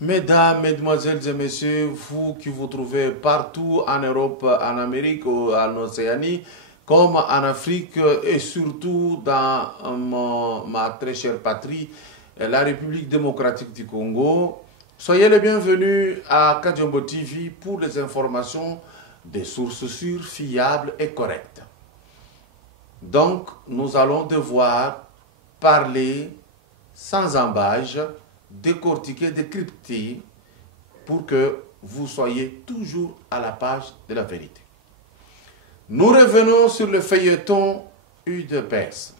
Mesdames, Mesdemoiselles et Messieurs, vous qui vous trouvez partout en Europe, en Amérique ou en Océanie, comme en Afrique et surtout dans ma très chère patrie, la République démocratique du Congo, soyez les bienvenus à Kajombo TV pour les informations des sources sûres, fiables et correctes. Donc, nous allons devoir parler sans embâche, décortiquer, décrypter pour que vous soyez toujours à la page de la vérité. Nous revenons sur le feuilleton UDPS.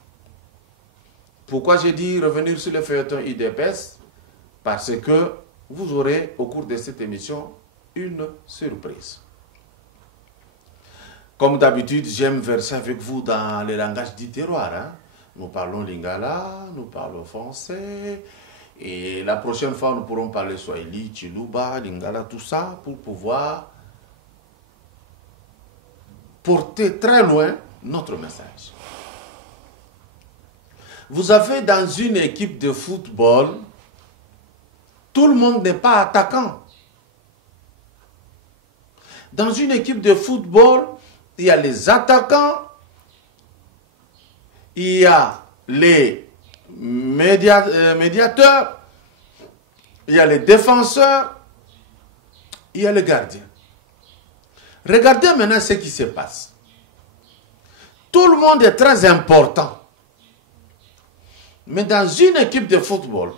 Pourquoi j'ai dit revenir sur le feuilleton UDPS? Parce que vous aurez au cours de cette émission une surprise. Comme d'habitude, j'aime verser avec vous dans le langage du terroir. Nous parlons lingala, nous parlons français. Et la prochaine fois, nous pourrons parler swahili, chiluba, lingala, tout ça, pour pouvoir porter très loin notre message. Vous avez dans une équipe de football, tout le monde n'est pas attaquant. Dans une équipe de football, il y a les attaquants, il y a les médiateurs, il y a les défenseurs, il y a les gardiens. Regardez maintenant ce qui se passe. Tout le monde est très important. Mais dans une équipe de football,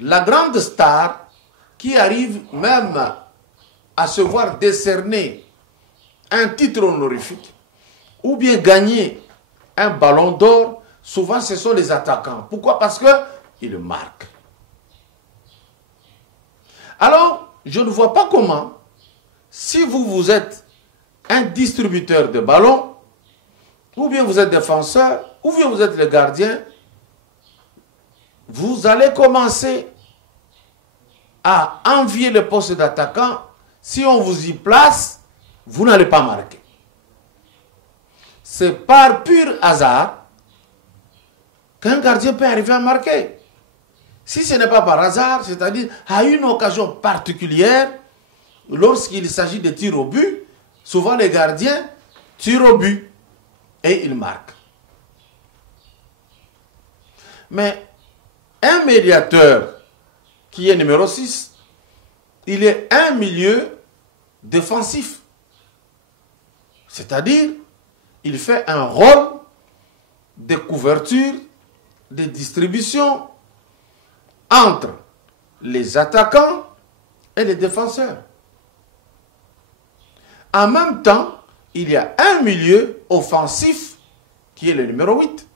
la grande star qui arrive même à se voir décerner un titre honorifique ou bien gagner un ballon d'or, souvent ce sont les attaquants. Pourquoi? Parce qu'ils marquent. Alors, je ne vois pas comment, si vous êtes un distributeur de ballons, ou bien vous êtes défenseur, ou bien vous êtes le gardien, vous allez commencer à envier le poste d'attaquant. Si on vous y place, vous n'allez pas marquer. C'est par pur hasard qu'un gardien peut arriver à marquer. Si ce n'est pas par hasard, c'est-à-dire à une occasion particulière, lorsqu'il s'agit de tirs au but, souvent les gardiens tirent au but et ils marquent. Mais un médiateur qui est numéro 6, il est un milieu défensif. C'est-à-dire, il fait un rôle de couverture, de distribution entre les attaquants et les défenseurs. En même temps, il y a un milieu offensif qui est le numéro 8.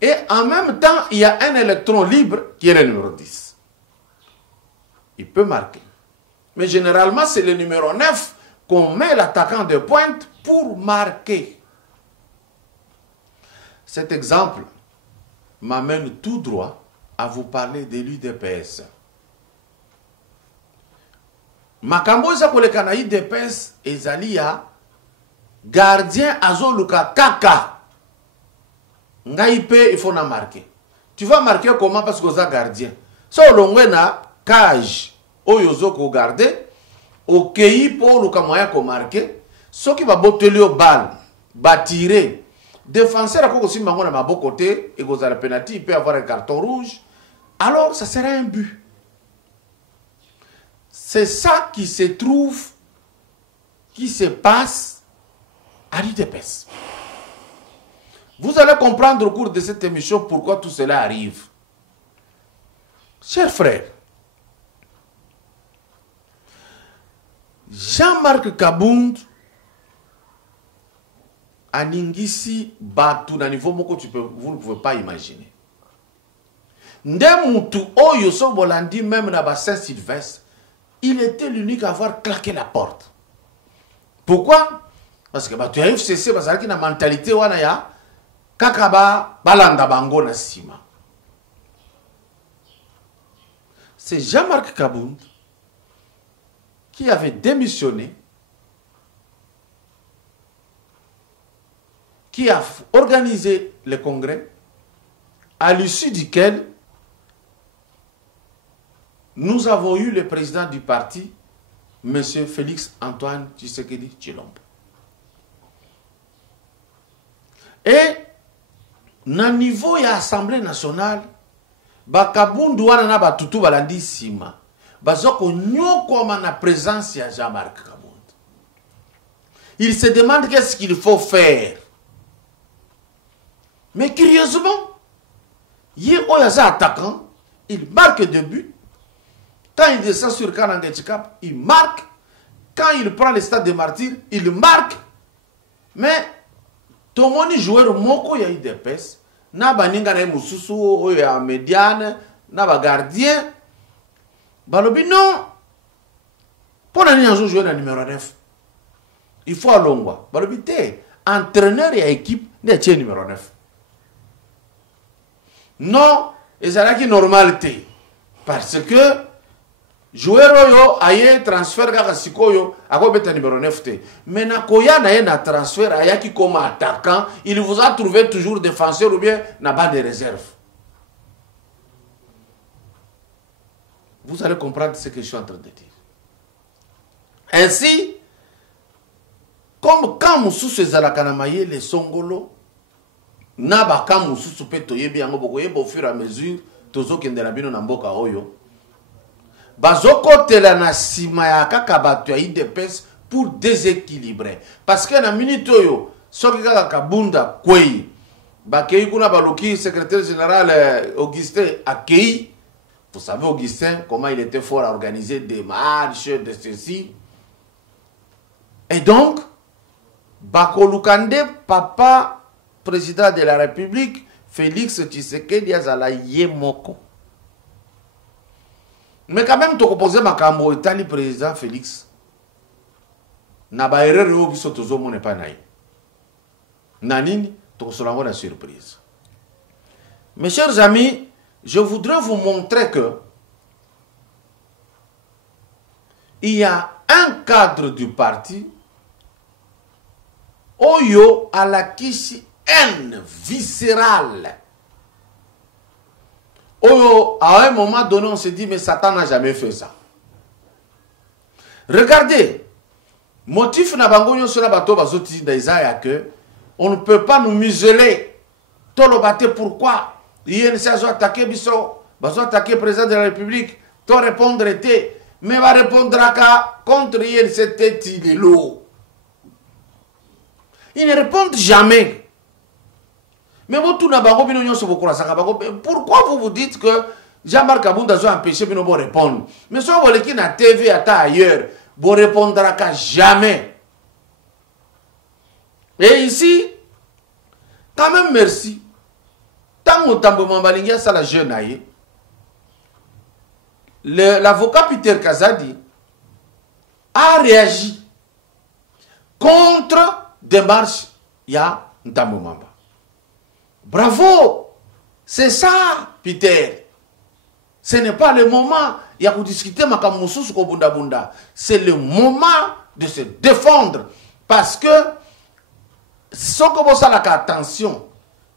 Et en même temps, il y a un électron libre qui est le numéro 10. Il peut marquer. Mais généralement, c'est le numéro 9 qu'on met l'attaquant de pointe pour marquer. Cet exemple m'amène tout droit à vous parler de l'UDPS. Makambo eza koleka na UDPS ezali ya gardien azoluka kaka. Ngai pe il faut na marquer. Tu vas marquer comment? Parce que oza gardien. So olongwe na cage oyo ozoko garder, okei po luka moya ko marquer, soki ba boteli o balle, ba tirer. Défenseur akoko simba ngona maboko te, et gozala penalty, il peut avoir un carton rouge. Alors ça sera un but. C'est ça qui se trouve, qui se passe à l'UDPS. Vous allez comprendre au cours de cette émission pourquoi tout cela arrive. Chers frères, Jean-Marc Kabound a ningisi batu na niveau moko vous ne pouvez pas imaginer. Ndemutu oyo so bolandi même na ba Saint-Sylvestre, il était l'unique à avoir claqué la porte. Pourquoi? Parce que tu arrives FCC parce qu'il a une mentalité wana ya kakaba balanda bango na sima. C'est Jean-Marc Kabound qui avait démissionné, qui a organisé le congrès, à l'issue duquel nous avons eu le président du parti, M. Félix Antoine Tshisekedi Tshilombo. Et, na niveau de l'Assemblée nationale, bakabundu wana na batutu balandi sima. Bazoko nyokoma na présence de Jean-Marc Kabund. Il se demande qu'est-ce qu'il faut faire. Mais curieusement, il est attaquant, il marque 2 buts. Quand il descend sur Kanangetchikap, il marque. Quand il prend le stade de Martyrs, il marque. Mais, tout le monde joueur moko ya IDPS, na baninga na mususu ya médiane, na ba gardien. Balobi non. Pour nani un joueur na numéro 9. Il faut alongwa. Balobi te entraîneur et équipe ne tient numéro 9. Non, et c'est là qui normalité. Parce que joueur yo aye transfert kaka sikoyo akobeta numéro 9 te. Mais na koya na ye na transfert ayaki comme attaquant, il vous a trouvé toujours défenseur ou bien na bande de réserve. Vous allez comprendre ce que je suis en train de dire. Ainsi, comme quand Moussous ezalaka na maye les songolo, na ba quand Moussous pe toyebi yango boko yeba au fur et à mesure tozo kendela bino na mboka oyo. Bazokotela na sima ya kaka bato ya IDPS pour déséquilibrer. Parce que na minute oyo, soki kaka kabunda kwei, bakei kuna baloki secrétaire général Augustin Akei. Vous savez Augustin, comment il était fort à organiser des marches, de ceci. Et donc, Bakolukande, papa, président de la République, Félix Tshisekedi azala yemoko. Mais quand même, tu proposes ma cambo et tali président Félix. Na ba erreur yo biso tozo mone pa naï. Nanini, to solango na surprise. Mes chers amis, je voudrais vous montrer que il y a un cadre du parti Oyo à la kishi haine viscérale. Oyo, à un moment donné, on se dit, mais Satan n'a jamais fait ça. Regardez, motif na bangonyo sur la bateau bazoti d'Isaiah que on ne peut pas nous museler. Tolo bate pourquoi? INC a attaqué Bisso, bazo attaqué président de la République, to répondre était, mais va répondre à contre INC Tétilelo. Ils ne répondent jamais. Mais pourquoi vous vous dites que Jean-Marc Kabund a empêché de répondre? Mais si vous voulez qu'il y a TV ailleurs, vous ne répondrez jamais. Et ici, quand même merci. Tant que vous ça la jeune l'avocat Peter Kazadi a réagi contre démarche ya Ntambo Mamba. Bravo! C'est ça, Peter. Ce n'est pas le moment il y a pour discuter makamusu ko bunda bunda. C'est le moment de se défendre parce que ce que vous savez attention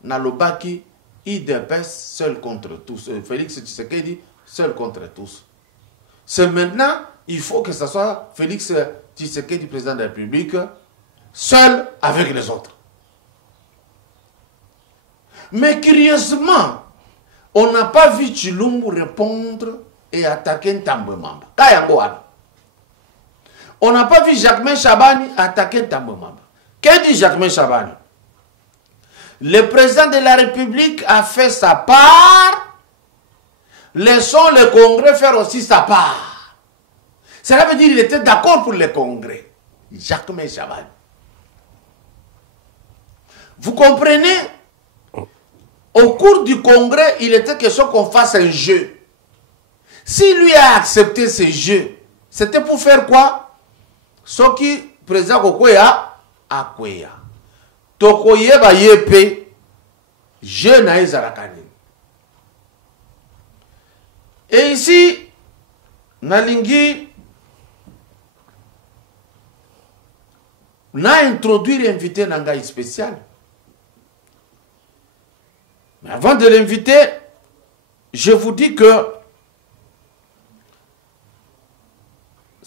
na lobaki IDPS seul contre tous. Félix Tshisekedi seul contre tous. C'est maintenant il faut que ce soit Félix Tshisekedi président de la République seul avec les autres. Mais curieusement, on n'a pas vu Tshilombo répondre et attaquer Ntambo Mamba. On n'a pas vu Jacquemain Chabani attaquer Ntambo Mamba. Qu'est-ce dit Jacquemain Chabani? Le président de la République a fait sa part. Laissons le Congrès faire aussi sa part. Cela veut dire qu'il était d'accord pour le Congrès. Jacquemain Chabani. Vous comprenez? Au cours du congrès, il était question qu'on fasse un jeu. Si lui a accepté ce jeu, c'était pour faire quoi? Ce qui, président Kokoya, a Koya. Tokoye ba yepe, je na ezarakani. Et ici, Nalingi n'a introduit l'invité Nangaï spécial. Mais avant de l'inviter, je vous dis que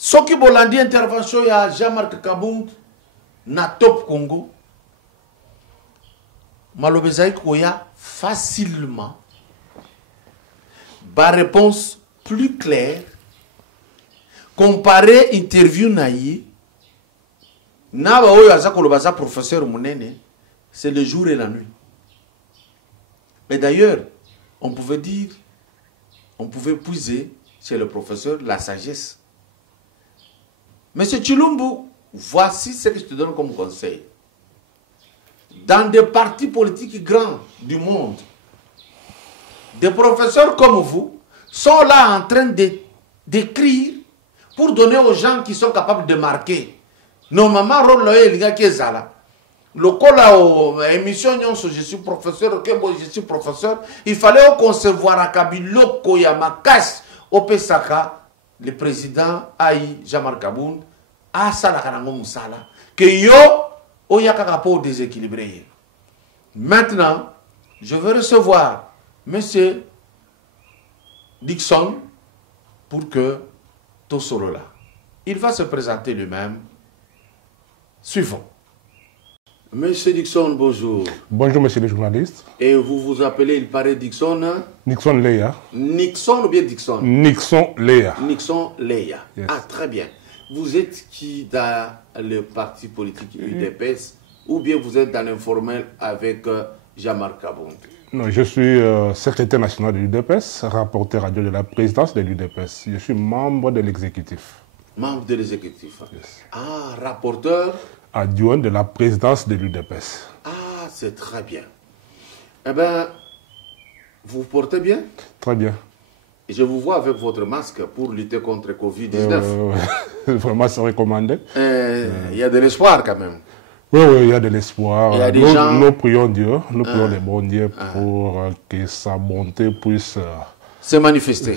Ce qui bolandi intervention ya Jean-Marc Kabound na Top Congo. Malobezai koya facilement. Ba réponse plus claire. Comparer interview naïe. Na ba oyo aza kolobaza professeur Mounene. C'est le jour et la nuit. Et d'ailleurs, on pouvait dire, on pouvait puiser chez le professeur la sagesse. Monsieur Chilumbu, voici ce que je te donne comme conseil. Dans des partis politiques grands du monde, des professeurs comme vous sont là en train d'écrire pour donner aux gens qui sont capables de marquer. Normalement, le gars qui est là. Le cas émission, je suis professeur, je suis professeur. Il fallait concevoir à Kabilo Koyamakas, au Pesaka, le président Aïe Jean-Marc Kabound, à Salakanango Moussala, que yo, oyakakapo déséquilibré. Maintenant, je vais recevoir M. Dixon pour que tout soit là. Il va se présenter lui-même. Suivons. Monsieur Dixon, bonjour. Bonjour, monsieur le journaliste. Et vous vous appelez, il paraît Dixon? Nixon Leia. Nixon ou bien Dixon? Nixon Leia. Nixon Leia. Yes. Ah, très bien. Vous êtes qui dans le parti politique UDPS ou bien vous êtes dans l'informel avec Jean-Marc Kabound? Non, je suis secrétaire national de l'UDPS, rapporteur radio de la présidence de l'UDPS. Je suis membre de l'exécutif. Membre de l'exécutif. Yes. Ah, rapporteur adjoint de la présidence de l'UDPS. Ah, c'est très bien. Eh bien, vous vous portez bien? Très bien. Je vous vois avec votre masque pour lutter contre Covid-19. Vraiment, c'est recommandé. Il y a de l'espoir quand même. Oui, il y a de l'espoir. Nous prions Dieu, nous prions le bon Dieu pour que sa bonté puisse se manifester.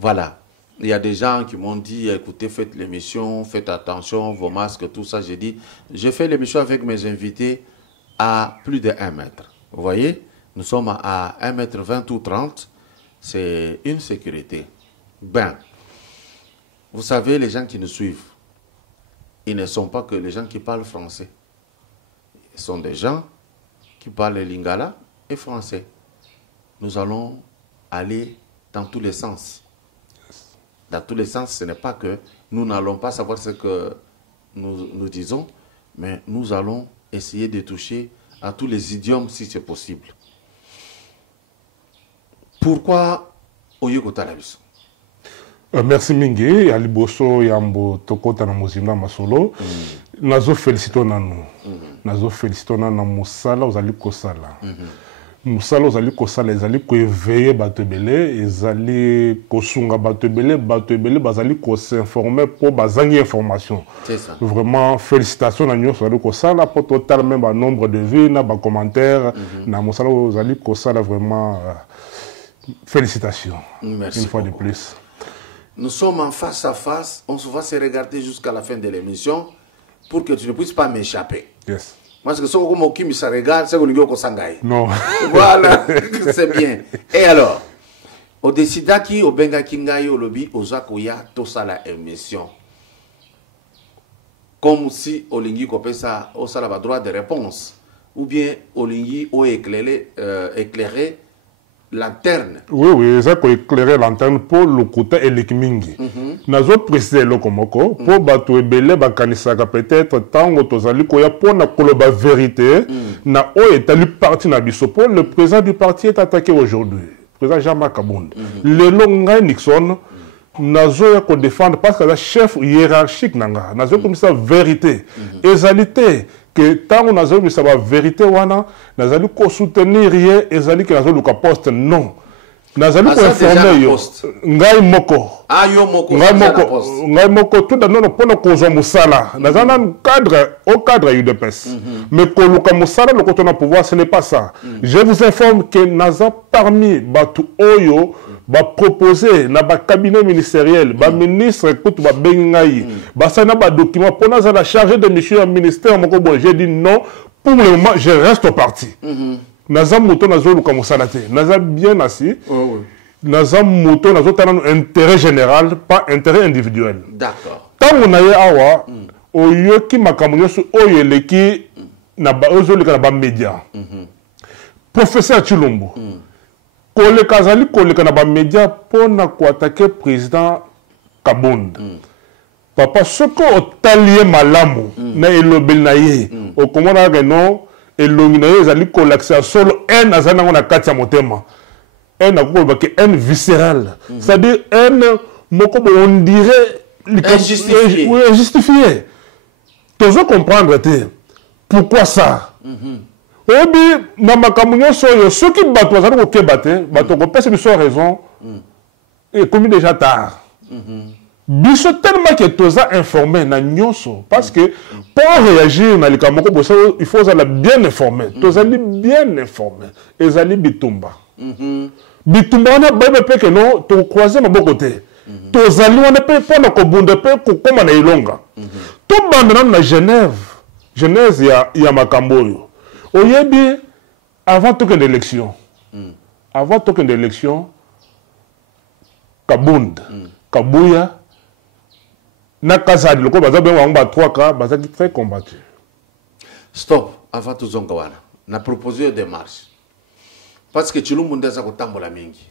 Voilà. Il y a des gens qui m'ont dit, écoutez, faites l'émission, faites attention, vos masques, tout ça. J'ai dit, je fais l'émission avec mes invités à plus de 1 mètre. Vous voyez, nous sommes à 1 mètre 20 ou 30. C'est une sécurité. Ben, vous savez, les gens qui nous suivent, ils ne sont pas que les gens qui parlent français. Ils sont des gens qui parlent lingala et français. Nous allons aller dans tous les sens. Dans tous les sens, ce n'est pas que nous n'allons pas savoir ce que nous disons, mais nous allons essayer de toucher à tous les idiomes si c'est possible. Pourquoi Oyeko Talabiso? Merci Mingi, Aliboso Yambo Tokota na Mozimba Masolo. Nazo félicito nanu. Nazo félicito nanu Moussala ozali kosala. Moussala ozali kosala ezali ko éveiller bato ebele, ezali kosunga bato ebele bazali ko s'informer pour bazangi information. C'est ça. Vraiment félicitations na nyonso ozali kosala pour total même ba nombre de vues na ba commentaires na Moussala ozali kosala vraiment félicitations. Merci une fois beaucoup. de plus. Nous sommes en face à face, on va se regarder jusqu'à la fin de l'émission pour que tu ne puisses pas m'échapper. Yes. Parce que si on qui me regarde, c'est qu'on Sangai. Non. Voilà, c'est bien. Et alors, au décida qui au benga kingai au lobby au zakoya tout ça la émission. Comme si Olingi copé ça au salaba droit de réponse ou bien Olingi au éclairer lanterne. Oui, ça peut éclairer lanterne pour le côté élecmingi. Nazo préciser le komoko pour bato ebele bakanisaka peut-être tango tozali koya pour na koloba vérité na o etali parti na biso pour le président du parti est attaqué aujourd'hui. Président Jean-Marc Kabound. Le longa Nixon nazo ya ko défendre parce que la chef hiérarchique nanga nazo comme ça vérité égalité que tant on a vu ça va vérité wana nazali ko soutenir rien ezali que nazo luka poste non nazali ko informer yo ngai moko ngai moko tout dans non pona kozo musala nazana cadre au cadre UDPS mais ko luka musala le côté na pouvoir ce n'est pas ça. Je vous informe que naza parmi batu oyo va proposer na ba cabinet ministériel ba ministre écoute ba bengai ba ça na ba document pour na la chargé de mission au ministère moko bon j'ai dit non pour le moment je reste au parti naza moto nazo luka musala te naza bien assis naza moto nazotala intérêt général pas intérêt individuel. D'accord. Tant on a eu awa oyoki makambo nyonso oyo eleki na ozoleka na bamédia professeur Chilombo koleka azali koleka na bamédia mpona koatake président Kabunda papa soko otali ye malamu na elobeli na ye okomona ke non elongi na ye ezali kolakisa solo haine azali nango na kati ya motema haine akokoloba ke haine viscérale c'est-à-dire haine moko bo on dirait injustifié. Tu dois comprendre pourquoi ça. Obi na makambo nyonso yo soki bato bazali kokeba bato kopesa biso raison et comme déjà tard. Biso tellement que toza informé na nyonso parce que pour réagir na likambo ko bosa il faut être bien informé. Tozali bien informé. Ezali bitumba. Bitumba na ba pe que non to croiser maboko te. Tozali wana pe pona ko bunda pe ko koma na ilonga. To banda na Genève ya makambo yo. Oyebi avant token d'élection. Avant token d'élection Kabunda, Kabuya na Kazadi loko baza ben wanga 3 cas baza très combattu. Stop avant tout zonga wana. Na proposé une démarche. Parce que Chilumbu ndeza kotambola mingi.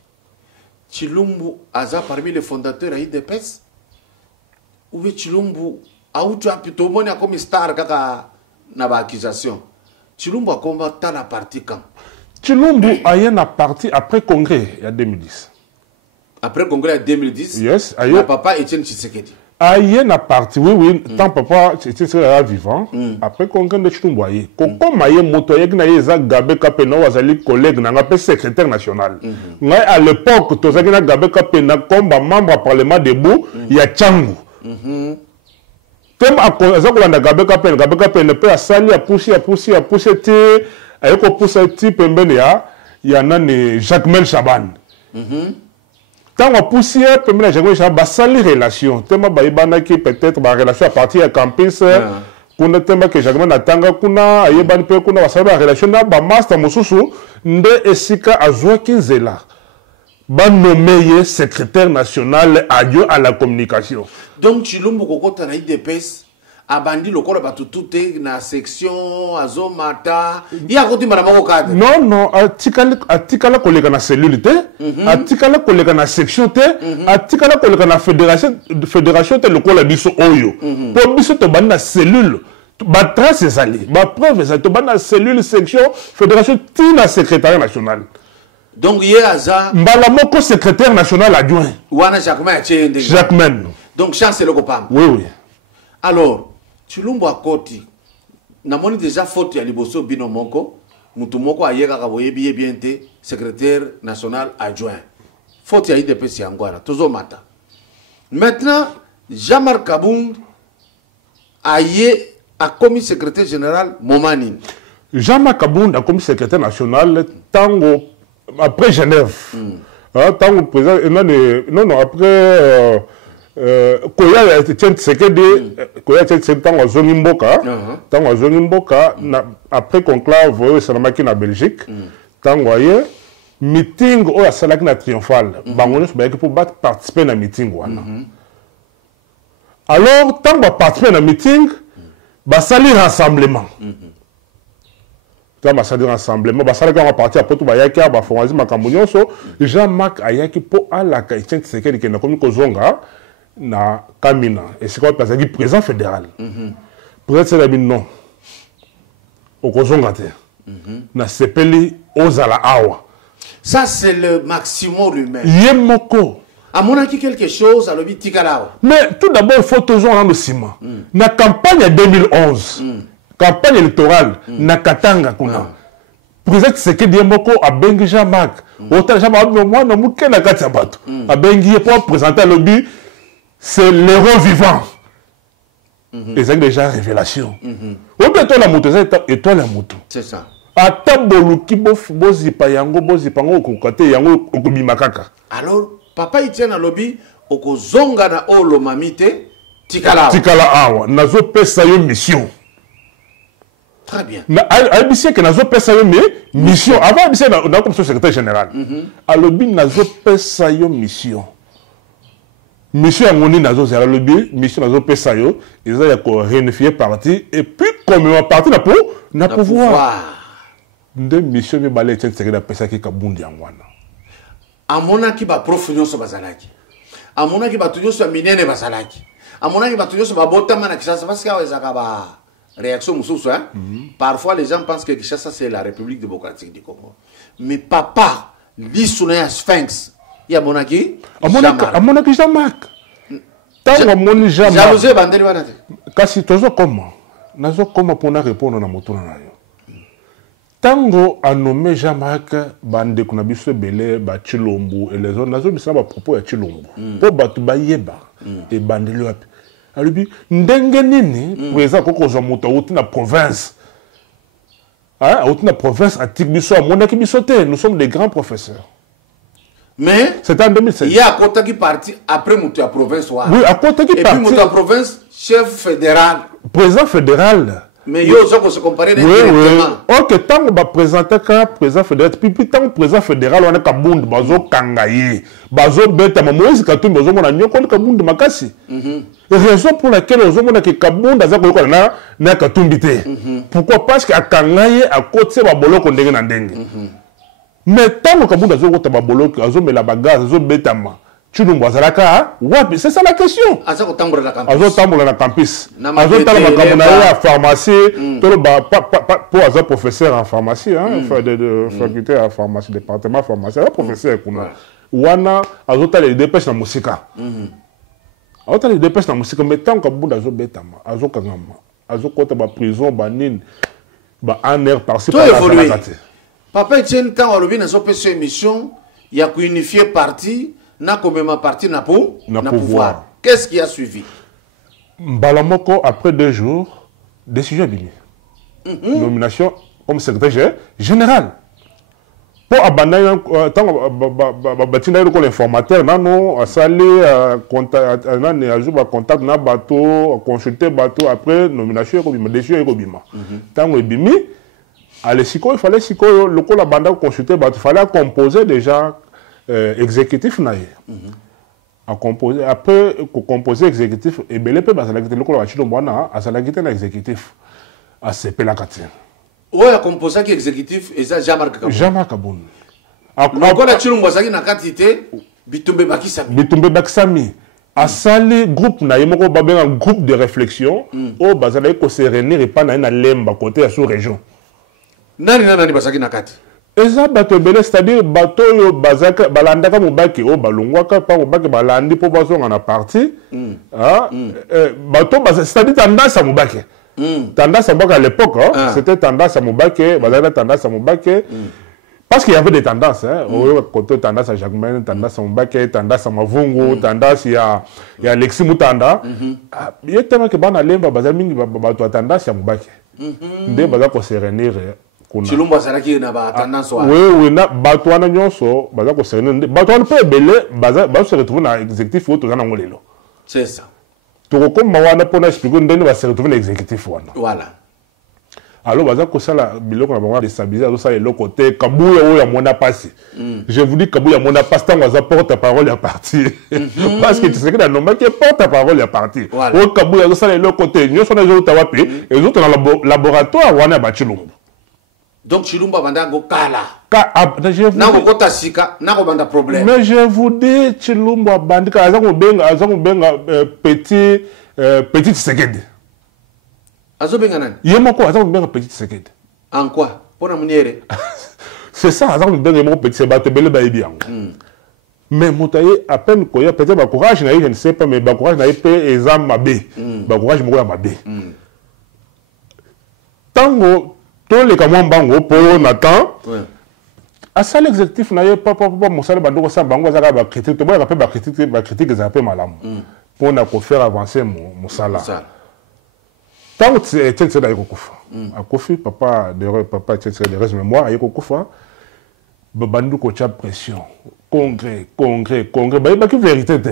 Chilumbu aza parmi les fondateurs à IDPS. Ou Chilumbu a outu apito moni comme star kaka na ba accusation. Chilumbu a combattu la partie quand? Chilumbu a eu na partie après congrès en 2010. Après congrès en 2010? Yes. Le papa Etienne Tshisekedi. A eu na partie, oui, tant papa Tshisekedi vivant. Après congrès de Chilumbu a eu. Koko maye moto yek na yeza Gabe Kapena wazali collègue na ngape secrétaire national. Ngai à l'époque tozaki na Gabe Kapena comme membre du parlement debout ya Tchangu. Comme à kolanda Gabe Kapena pe asali a pousser te ayeko pousser ti pembeni ya nani Jacques-Mel Chaban. Tant on poussé pembeni Jacques-Mel Chaban basali relation tema baibana ki peut-être ba relation à partir ya campus kuna tema ke Jacques-Mel natanga kuna ayebani pe kuna basali ba relation na ba master mususu nde esika azwa kinzela ba nommé secrétaire national adjoint à la communication. Donc Chilumbu kokota na IDPS abandi lokola batutute na section azomata ya koti maramako cadre. Non, atikala koleka na cellule te, atikala koleka na section te, atikala koleka na fédération te lokola biso oyo. Po biso to bandi na cellule, ba trace ezali, ba preuve ezali to bandi na cellule section fédération ti na secrétaire national. Donc hier aza mbala moko secrétaire national adjoint. Wana Jacques-Mel. Donc chance le copam. Oui. Alors Chilumbu akoti namoni déjà faute ya liboso bino moko mutu moko ayeka ka boyebi bien te secrétaire national adjoint faute ya IDPS yangwana tozo mata. Maintenant Jean-Marc Kabund a commis secrétaire général Momani. Jean-Marc Kabund a commis secrétaire national tango après Genève. Tango président non après Koya Etienne Tshisekedi tango azongi mboka après conclave oyo esalamaki na Belgique tango aye meeting oyo asalaki na triomphal bango nyonso bayaki mpo baparticipe na meeting wana. Alors tango baparticipe na meeting basali rassemblement basalaki yango parti apoto bayaki awa baformalize makambo nyonso. Jean-Marc ayaki mpo alaka Etienne Tshisekedi kende komi kozonga na Kamina esika wapi azalaki président fédéral. Président Tshisekedi non okozonga te na sepeli ozala awa. Ça c'est le maximum humain. Ye moko amonaki quelque chose alobi tikala. Mais tout d'abord il faut toujours rendre ciment. Na campagne de 2011 campagne électorale na Katanga kuna président Tshisekedi moko abengi Jean-Marc autant Jean-Marc mwana muke na kati ya bato abengi pour présenter lobby c'est l'héros vivant. Et c'est déjà révélation. Ou bien toi la moto et toi la moto. C'est ça. Ata boluki bozipa yango okokate yango okobima kaka. Alors papa Etienne na lobby okozonga na olo mamite tikala. Tikala awa nazo pesa yo mission. Très bien. ABC que nazo pesa yo mission. Avant ABC na comme secrétaire général. Alobi nazo pesa yo mission. Mission ngoni nazo zala lobi, mission nazo pesa yo, ils a ko réunifier parti et puis comme un parti na pouvoir. Nde mission mi balé tient secrétaire pesa ki kabundi ngwana. Amona ki ba profunion so bazalaki. Amona ki ba tuyo so minene bazalaki. Amona ki ba tuyo so ba botama na Kinshasa parce que ezaka ba réaction mususu hein. Parfois les gens pensent que Kinshasa c'est la République démocratique du Congo. Mais papa, l'histoire Sphinx, il y a monaki. Amonaki Jean-Marc. Tango moni Jean-Marc. Jalousie bandeli wana te. Kasi tozo comment? Nazo comment pour na répondre na motuna na yo. Tango a nommé Jean-Marc bande kuna biso belé ba Chilombo et les autres nazo bisana ba propos ya Chilombo. Po batu ba yeba et bandeli wapi. Alubi ndenge nini président koko zo moto outi na province. Ah, outi na province atik biso amonaki biso te, nous sommes des grands professeurs. Mais c'était en 2016. Il y a un côté qui parti après monter à province. Oui, à côté qui parti. Et puis monter à province, chef fédéral. Président fédéral. Mais il y a aussi se comparer directement. Ok, tant qu'on va présenter comme président fédéral, puis tant que président fédéral, on a Kabound, Bazo Kangaye, Bazo Beta, Moïse Katum, Bazo Monagno, on a Kabound Makassi. Raison pour laquelle on a Kabound, na Katumbité. Pourquoi? Parce qu'à Kangaye, à côté, Babolo, qu'on dégaine en dengue. Mais tant que Kabound, Bazo Tababolo, Bazo Melabaga, Bazo Betama. C'est ça la question. Azo tambour la campus. Azo tambour la pharmacie. Pour azo professeur en pharmacie, de faculté en pharmacie, département pharmacie, professeur kuna. Wana azo tali dépêche na musika. Azo tali dépêche na musika. Mais tant que Kabound azo betama, azo kangama, azo kota ba prison, ba nin, ba aner par-ci par-là. Papa Etienne, quand on revient dans cette émission, il y a unifié parti. Na comme ma parti na pouvoir. Qu'est-ce qui a suivi? Balamoko, après 2 jours, décision bini. Nomination comme secrétaire général. Pour abandonner l'informateur, non, à saler, contact na bateau, consulter bateau, après nomination, décision bima. Tant que bimi, il fallait le col abandonner consulter bateau, il fallait composer déjà. Exécutif naïe a composé après composer exécutif et belé peut baser la guitare local à Chilomboana à la guitare exécutif à CP la Katia. Ouais a composé qui exécutif et ça Jean-Marc Kaboun. Jean-Marc Kaboun. Encore à Chilomboana na quantité Bitumbe Bakisami. Bitumbe Bakisami. À sali groupe naïe moko babé un groupe de réflexion au bazala ko se réunir et pas na lemba côté à sous région. Nani basaki na kati. Eza bato belé, c'est-à-dire bato yo bazaka balandaka mobaki o balongwaka pa mobaki balandi po bazonga na parti. Bato c'est-à-dire tendance à mobaki. Tendance à mobaki à l'époque, c'était tendance à mobaki, bazaka tendance à mobaki. Parce qu'il y avait des tendances, côté tendance à Jacquemain, tendance à mobaki, tendance à Mavungu, tendance il y a Alexis Mutanda. Il y a tellement que bana lemba bazamingi bato tendance à mobaki. Ndé bazaka se réunir. Chilombo saraki na ba tendance wa. Oui, na bato wana nyonso baza ko serene. Bato wana pe belé baza se retrouver na exécutif ou to na ngolelo. C'est ça. To ko mawana pona expliquer ndeni ba se retrouver na exécutif wana. Voilà. Alors baza ko sala biloko na bango déstabiliser azo sala le côté Kabuya o ya mona pasi. Je vous dis Kabuya mona pasi tango aza porte-parole ya parti. Parce que tu sais que na nomba qui porte-parole ya parti. O Kabuya azo sala le côté nyonso na zo tawapi et autres dans le laboratoire wana ba Chilombo. Donc Chilumba banda go kala. Nako kota sika, nako banda problème. Mais je vous dis Chilumba bandika azako benga petit Tshisekedi. Azo benga nani? Yemoko azako benga petit Tshisekedi. En quoi? Pona muniere. C'est ça azako benga yemoko petit Tshisekedi bele ba yebi yango. Mais moutaye à peine koya peut-être ba courage na je ne sais pas mais ba courage na pe exam mabe. Ba courage moko ya mabe. Tango tous les camons bango pour Nathan. À ça l'exécutif n'a pas mon salaire bango ça bango ça va critique. Tout le monde appelle ba critique ça appelle malam. Pour na ko faire avancer mon salaire. Tant que Etienne Tshisekedi ayeko kufa. A kofi papa Etienne Tshisekedi de reste mémoire ayeko kufa. Bandu ko cha pression. Congrès. Ba ki vérité te.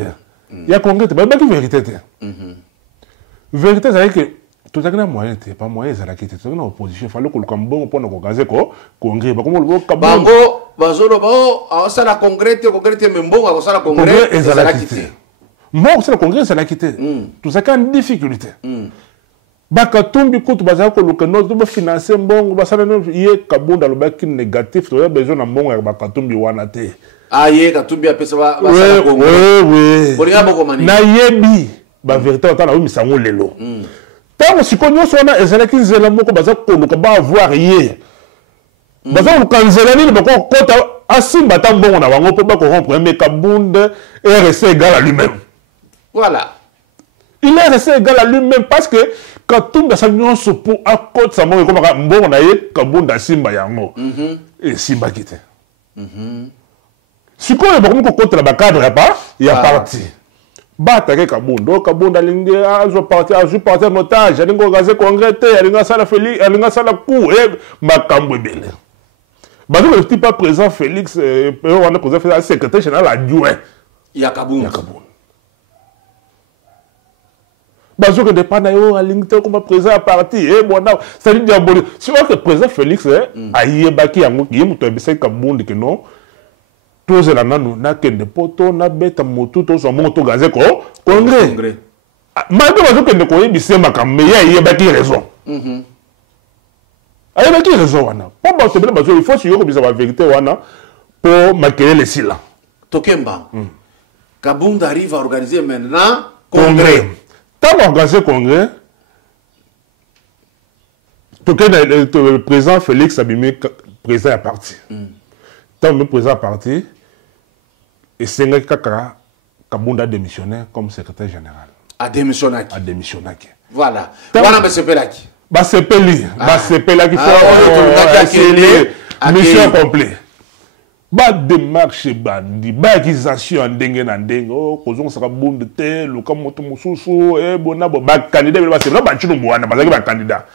Il y a congrès ba ki vérité te. Vérité c'est que Tout à moyen, pas moyen, c'est la quitté. Tout à opposition, il fallait que le Cambon pour nous organiser congrès. Comment le Bango, Bazolo, ça la congrès, même bon, ça la congrès, et ça la quitté. Moi, c'est le congrès, c'est la quitté. Tout ça, quand difficulté. Bakatumbi kutu bazala ko lukano to financer mbongo basala no ye kabunda lo baki négatif to besoin na mbongo ya bakatumbi wana te. Ah ye katumbi apesa ba basala ko. Oui. Bolinga boko mani. Na yebi ba vérité otana o misango lelo. Tango sikonyo sona ezala kinzela moko bazala ko luka ba avoir ye. Bazala ko kanzela ni bako kota asimba ta mbongo na bango po ba ko rompre mais kabunda RC égal à lui-même. Voilà. Il est resté égal à lui-même parce que quand tout le monde se pour à côté ça comme bon na ye kabunda simba yango et simba kité si quoi bon ko contre la cadre pas il y a parti ba attaquer kabunda lingi azo parti en otage alingo gaze congrès te alinga sala Félix alinga sala coup et makambo belé ba le petit pas présent Félix on a président secrétaire général adjoint il y a kabunda Bazo que dépend d'ailleurs à l'ingénieur comme président à parti et bon ça dit diabolo si on que président Félix aïe baki yango qui est muto ebisa kabunda que non tous la nanu na kende poto na beta motu to so moto gazé ko congrès malgré bazo que ne ko ebisa makambe ya aïe baki raison aïe baki raison wana pas ba te bazo il faut sur ko bisa la vérité wana pour marquer les silas Tokemba Kabunda arrive à organiser maintenant congrès. Quand on organise le congrès, le président Félix Abimé, président à parti. Tant le président à parti, et c'est un Kakara Kabunda a démissionné comme secrétaire général. A démissionné. A démissionné. Voilà. Voilà, mais c'est Pelaki. Bah, c'est Pelaki. Bah, c'est Pelaki. Mission complète. Ba démarche bandi ba accusation ndenge na ndenge o kozonga saka bunde te luka moto mususu e bona ba candidat ba c'est ba chino mwana ba ba candidat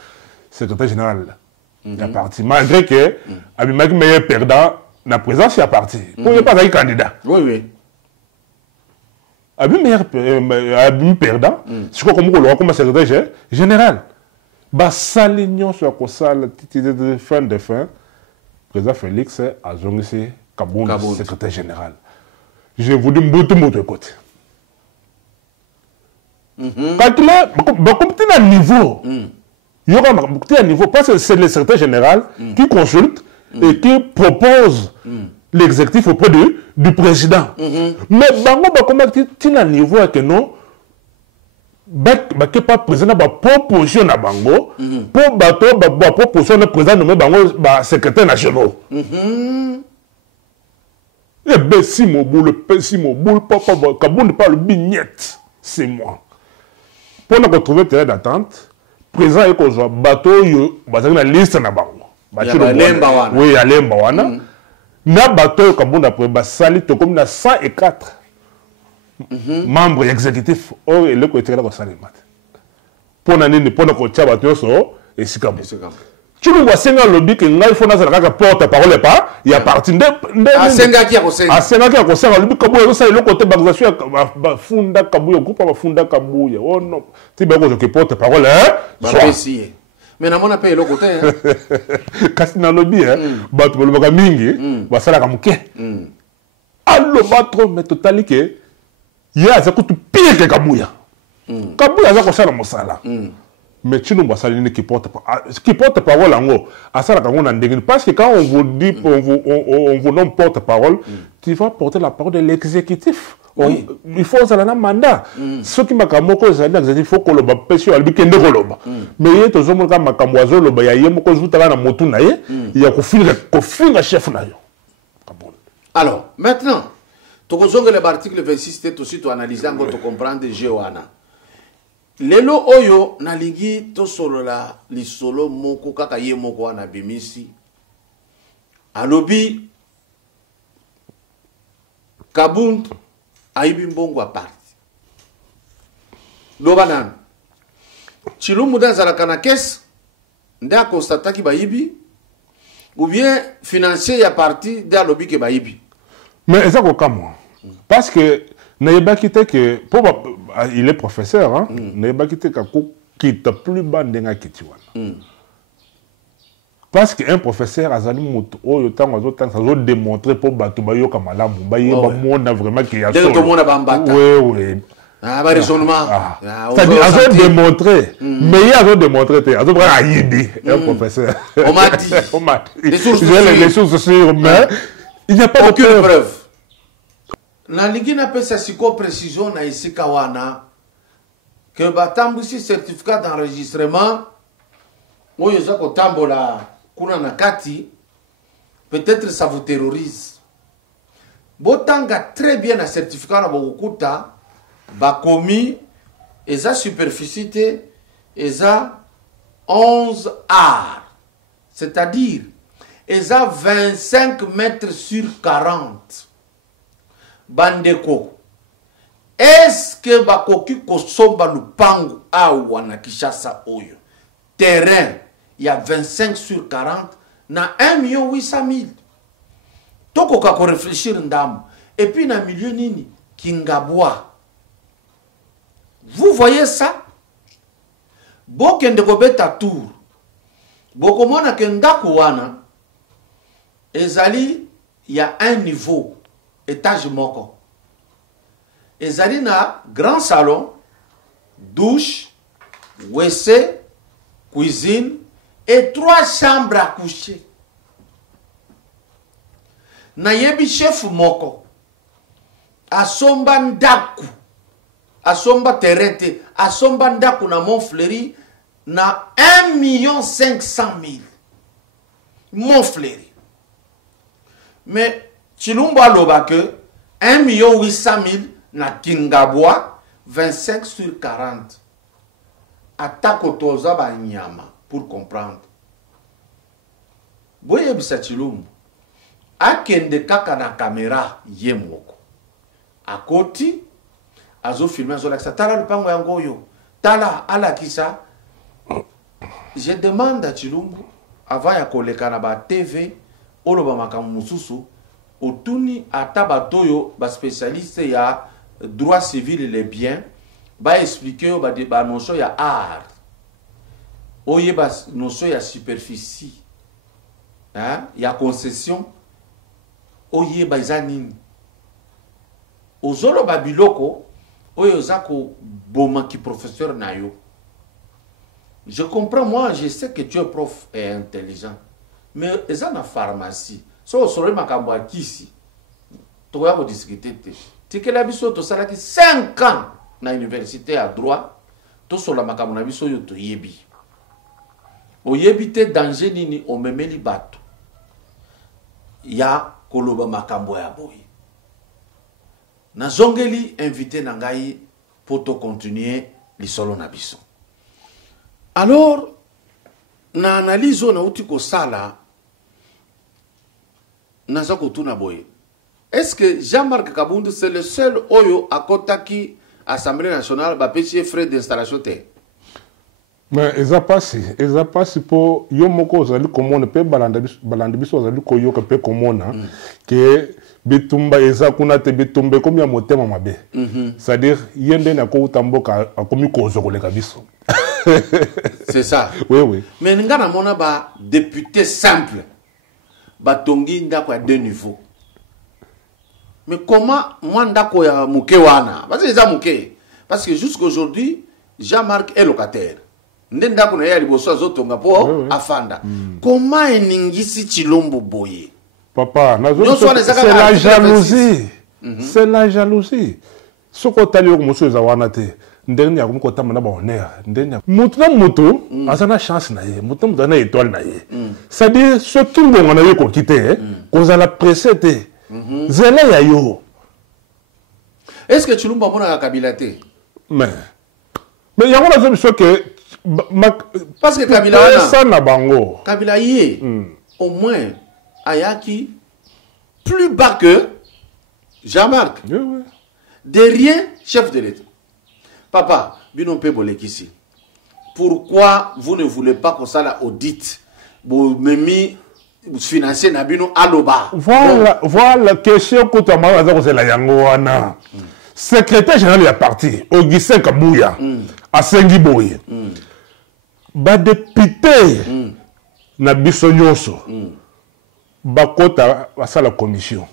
secrétaire général du parti malgré que abimaki meilleur perdant na présence ya parti pour ne pas être candidat oui abim perdant c'est quoi comme secrétaire général ba salignon sur ko sala de fin président Félix a zongisi Kabunda, secrétaire général. Je vous dis, de côté. Quand il est, comme tu es à niveau, il y aura un niveau, parce que c'est le secrétaire général qui consulte et qui propose l'exécutif auprès du président. Mais comment tu es à niveau que non, pas président ba proposition na bango pour bateau ba proposition na président nommé bango ba secrétaire national et Bessi Moboul papa Kabunda pas le bignette c'est moi pour nous retrouver terrain d'attente président et qu'on bateau yo bazaki na liste na bango oui alemba wana na bateau Kabunda pour ba sali to comme na 104 membre exécutif or le côté là ko salima pour nani pour ko tia bato so et sikabo tu nous vois senga lobby que ngai fona za ka porte parole pas il y a parti de senga ki ko senga lobby kabo yo sa le côté organisation ba funda kabuya groupe ba funda kabuya oh non ti ba ko ke porte parole ba essayer mais na mona pe le côté kasi na lobby ba to ba mingi ba sala ka muke allo ba trop mais totali que ya za kutu pire que kabuya kabuya za ko sala mosala mais tu nous vois ça qui porte parole en haut à ça parce que quand on vous dit on vous nomme porte-parole tu vas porter la parole de l'exécutif il faut ça un mandat ce qui m'a kamoko c'est l'exécutif faut que le pêcheur albi kende koloba mais il to zomo ka makamwazo lo ba yaye moko zuta na motu na ye il y a ko finga chef na yo. Alors maintenant l'article 26 c'était aussi to analyser encore to comprendre Jewana. Lelo oyo nalingi to solola li solo moko kaka ye moko wana bimisi alobi Kabund aibi mbongo parti loba nan Chilumbu dans la caisse nda constata ki baibi ou bien financier ya parti nda alobi ke baibi mais ezako kamwa parce que Naïba Kite que il est professeur, hein. Naïba Kite kita plus bas ndenga kiti wana. Parce qu'un professeur azali moto oyo tango azotanga azo démontrer pour bato bayoka malamu bayeba mona vraiment qu'il y a solo. Dès que mona bambata. Oui. Ah ba raisonnement. C'est-à-dire azo démontrer mais il azo démontrer te azo bra ayibi un professeur. On m'a dit. Les sources sûres mais il n'y a pas aucune preuve. Na lingi na pesa siko précision na isika wana que batambusi certificat d'enregistrement oyo za kotambola kuna na kati, peut-être ça vous terrorise. Botanga très bien un certificat na bokuta ba commis eza superficité eza 11 arts, c'est-à-dire eza 25 mètres sur 40. Bandeko, est-ce que bakoki kosomba lupangu awa na Kinshasa oyo terrain il y a 25 sur 40 na 1 800 000. Toko kako réfléchir ndam. Et puis na milieu nini Kingabwa. Vous voyez ça? Bokende kobeta tour. Bokomona kendako wana ezali il y a un niveau étage moko. Ezali na grand salon, douche, WC, cuisine et 3 chambres à coucher. Na yebi chef moko asomba ndaku, asomba terrete, asomba ndaku na Montfleury na 1 500 000 Montfleury. Mais Chilumba loba que 1 800 000 na Kingabwa 25 sur 40. Atako toza ba nyama pour comprendre. Boye bisa Chilumba akende kaka na caméra yemoko. Akoti azo filmer azo lakisa tala lupango yango yo. Tala ala kisa. Je demande à Chilumba avant ya koleka na ba TV oloba makamu mususu otuni atabatoyo ba spécialiste ya droit civil et les biens ba expliquer ba notion ya art oye ba notion ya superficie hein ya concession oye ba zanini ozolo ba biloko oyo zako boma ki professeur nayo. Je comprends, moi je sais que tu es prof et intelligent mais eza na pharmacie so solo makambo akisi to ya ko discuter te tikela biso to salaki 5 ans na université à droit to solo makambo na biso yo to yebi o yebi te danger nini o memeli bato ya koloba makambo ya boy na zongeli invité na ngai pour to continuer lisolo na biso. Alors na analyse na uti ko sala est-ce que Jean-Marc Kabundu c'est le seul oyo à Kotaki Assemblée nationale ba pêcher frais d'installation? Mais eza pasi pour yo moko ozali komona pe balanda biso ozali koyoka pe komona que bitumba eza kuna te bitumba comme ya motema mabe. C'est-à-dire yende na ko utamboka akomi kozo koleka biso. C'est ça. Oui. Mais ngana mona ba député simple. Batongi ndako à 2 niveaux. Mais comment moi ndako ya muke wana? Parce que les muke. Parce que jusqu'aujourd'hui, Jean-Marc est locataire. Ndako na ya liboso azotonga po afanda. Comment eningisi Chilombo boye? Papa, c'est la jalousie. C'est la jalousie. Soko tali ko moso ezawana te. Ndeni ya kumukota mana ba honneur. Ndeni mutu na mutu azana chance na ye. Mutu na étoile na ye. C'est-à-dire ce tout bon na ye ko quitter ko za la presser te. Zela ya yo. Est-ce que Chilumba mona Kabila te? Mais il y a une chose que parce que Kabila ça na bango. Kabila yé au moins ayaki plus bas que Jean-Marc. Oui. Derrière chef de l'État. Papa, binon pe bolekisi. Pourquoi vous ne voulez pas qu'on ça la audit? Vous memi financier na bino aloba. Voilà question que tu m'as dit c'est la yangoana. Secrétaire général du parti Augustin Kabouya à Sengiboye. badepute na biso nyonso bakota basala commission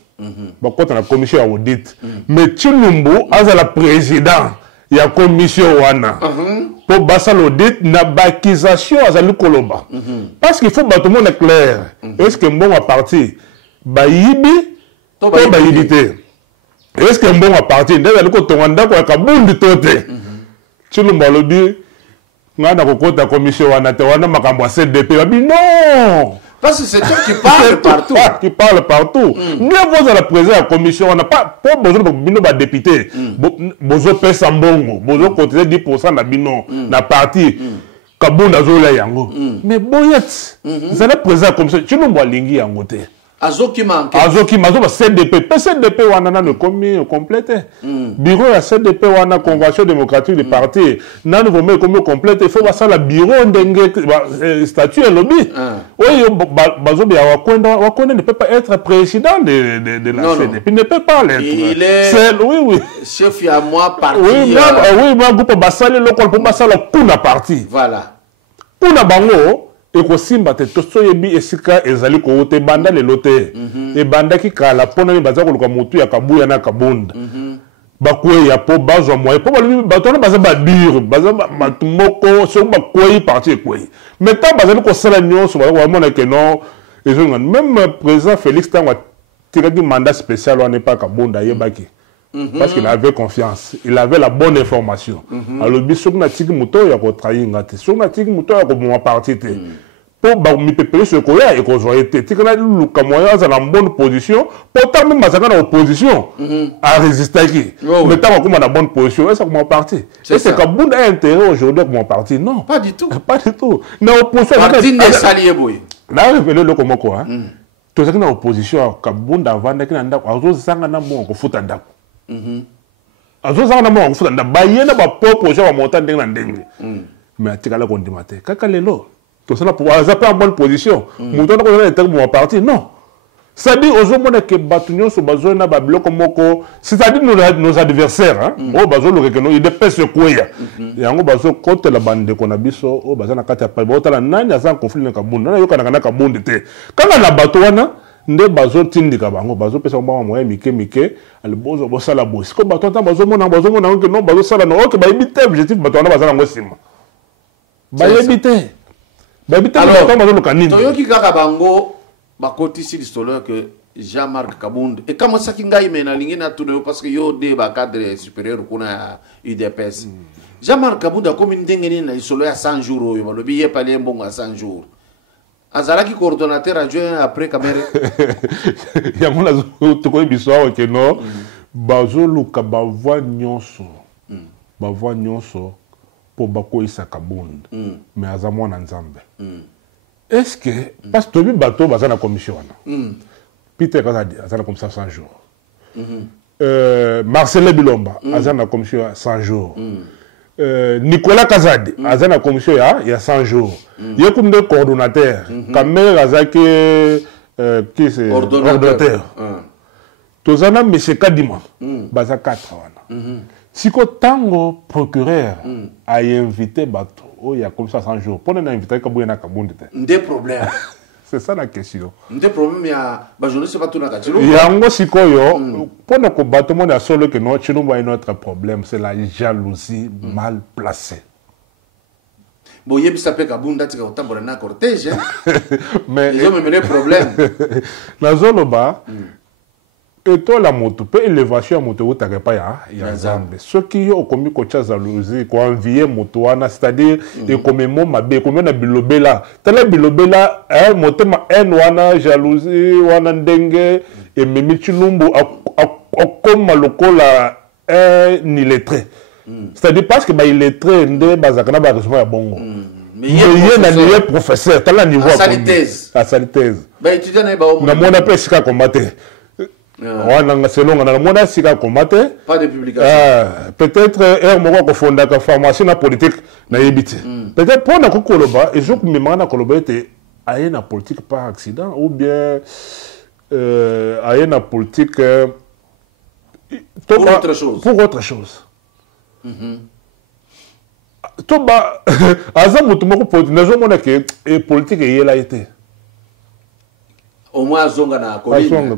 bakota na commission ya audit mais Tshilumbu azala président ya commission wana pour basala audit na bakisation azali koloba parce qu'il faut bato monde clair est-ce que mbongo parti bayibi to bayibi te est-ce que mbongo parti ndazali ko tonga ndako ya kabundi to te Tshilumbu alobi ngana kokota commission wana te wana makambo ya CDP babi non. Parce que c'est toi qui parle partout. Qui parle partout. Nous avons la présence de la commission, on n'a pas besoin de député. Bozo pèse en bongo. Bozo cotiser 10% na bino, na parti. Kabunda zola yango. Mais boyet, vous allez présenter la commission. Tu nous vois lingi yango te. Azoki manque. Azoki manque. CDP. CDP wana le commis complété. Bureau à CDP wana convention démocratique du parti. Nan nous voulons commis complété. Il faut voir ça la bureau dengue statut et lobby. Oui, bazobi Wakwenda ne peut pas être président de la CDP. Il ne peut pas l'être. Il est oui. Chef à moi parti. Oui, moi groupe basali local pour basala kuna parti. Voilà. Kuna bango et ko simba te toso yebi esika ezali ko te banda le lote e banda ki kala pona ni baza ko luka mutu ya kabuya na kabunda bakwe ya po bazo moye po bali batona baza ba dur baza matumoko so bakwe parti ekwe mais tant baza ko sala nyonso ba mona ke non même président Félix Tangwa tiraki mandat spécial on n'est pas kabunda yebaki parce qu'il avait confiance, il avait la bonne information. Alors, si on a tiré muto ya ko trahir ngate, si on a tiré muto ya ko mon parti te. Pour mi pepele ce ko ya et ko zo été, tika na luka moya za na bonne position, pourtant même bazaka na opposition à résister qui. Mais tant qu'on a la bonne position, ça mon parti. C'est que Kabunda a intérêt aujourd'hui pour mon parti, non. Pas du tout. Pas du tout. Na opposition parti ne salié boy. Na révélé le comment quoi. To zaka na opposition Kabunda vanda ki na ndako, azo zanga na mo ko futa ndako. Azozanga na mfuta ndabayena ba proposition ba montant ndenge na ndenge mais atikala kondima te kaka lelo to sala pour azaper en bonne position muto na ko na être mon parti non ça dit ozomona ke batunyo so bazona ba bloko moko c'est-à-dire nos adversaires hein o bazolo ke no ide pese kweya yango bazo kote la bande ko na biso o bazana kati ya pa botala nani azan conflit na kabunda na yoka na kabunda te kanga na bato wana nde bazo tindika bango bazo pesa mbama moya mike ali bozo bosala bosi ko bato ta bazo mona que non bazo sala no ok ba ebite objectif bato na bazala ngosima ba ebite bato bazo lokanini to yoki kaka bango bakoti si l'histoire que Jean-Marc Kabund et comment ça kingai mena lingena tuno parce que yo de ba cadre supérieur kuna UDPS Jean-Marc Kabund a comme ndengeni na isolo ya 100 jours yo balobi ye pale mbongo à 100 jours azalaki coordonnateur adjoint après Kamere yango na to biso que non bazo luka ba voix nyonso pour bakoisa Kabund mais azamwa na nzambe est-ce que parce que tobi bato bazana commission Peter Kazadi azana commission 100 jours Marcel Bilomba azana commission 100 jours Nicolas Kazadi azana commission ya 100 jours yekunde coordonnateur Kamere azaki qui c'est ordonnateur tozana monsieur Kadima baza 4 wana siko tango procureur a invité bato oh il y a comme ça 100 jours pour nous inviter Kabouya na Kabunda des problèmes c'est ça la question des problèmes ya ba je ne sais pas tout na kachilo yango sikoyo pour nous combattre mon a solo que non chino voit notre problème c'est la jalousie mal placée bon yebi ça peut Kabunda tika otambola na cortège mais ils ont même des problèmes na zolo ba et toi la moto peut élévation moto ou t'as pas ya zambe ce qui yo komi ko cha jalousie ko envier moto wana c'est-à-dire et comme mo mabe comme na bilobela tala bilobela moto ma en wana jalousie wana ndenge et memi Tshilumbu comme lokola ni lettré c'est-à-dire parce que ba il lettré nde bazakana ba recevoir ya bongo mais il na niveau professeur tala niveau à sa thèse ba étudiant na mona pe sika combattre on selon on a mon sika combattre pas de publication peut-être moko ko fonda ka pharmacie na politique na yebite peut-être pour na ko koloba et je me manda koloba était aye na politique par accident ou bien aye na politique pour autre chose to ba azamu to moko politique nazo mona que politique yela été au moins azonga na colline